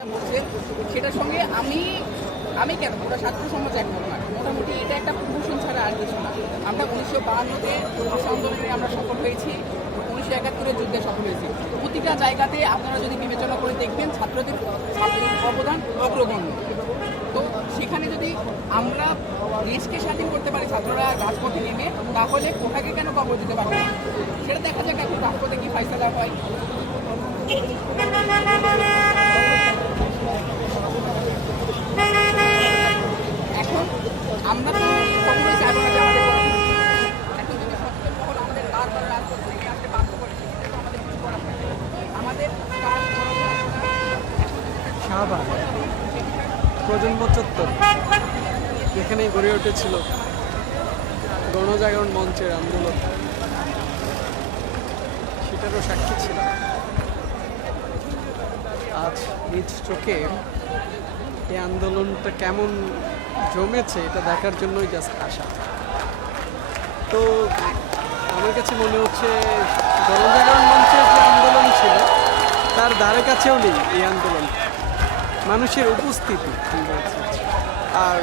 বলছেন সেটার সঙ্গে আমি আমি কেন পুরো ছাত্র সমাজ একমত না। মোটামুটি এটা একটা প্রমোশন ছাড়া আর কিছু না। আমরা 1952-তে ভাষা আন্দোলনে আমরা সফল হয়েছি, 1971-এর যুদ্ধে সফল হয়েছি। প্রতিটা জায়গাতে আপনারা যদি বিবেচনা করে দেখবেন ছাত্রদের অবদান অগ্রগণ্য। তো সেখানে যদি আমরা দেশকে স্বাধীন করতে পারি ছাত্ররা রাজপথে নেমে, তাহলে কোথাকে কেন কবর দিতে পারবো না? সেটা দেখা যাক এখন রাজপথে কি ফাইসলা হয়। এখন আমরা তো কখনোই চাইবো না যে এখন যদি সচেতন মহল আমাদের বারবার রাজপথ থেকে আসতে বাধ্য করে, সেক্ষেত্রে তো আমাদের কিছু করার থাকে। আমাদের কাজ শাহবাগ প্রজন্ম চত্বর এখানেই গড়ে উঠেছিল গণজাগরণ মঞ্চের আন্দোলন, সেটারও সাক্ষী ছিল। আজ নিজ চোখে এই আন্দোলনটা কেমন জমেছে এটা দেখার জন্যই জাস্ট আসা। তো আমার কাছে মনে হচ্ছে গণজাগরণ মঞ্চের যে আন্দোলন ছিল তার ধারে কাছেও নেই এই আন্দোলন, মানুষের উপস্থিতি। আর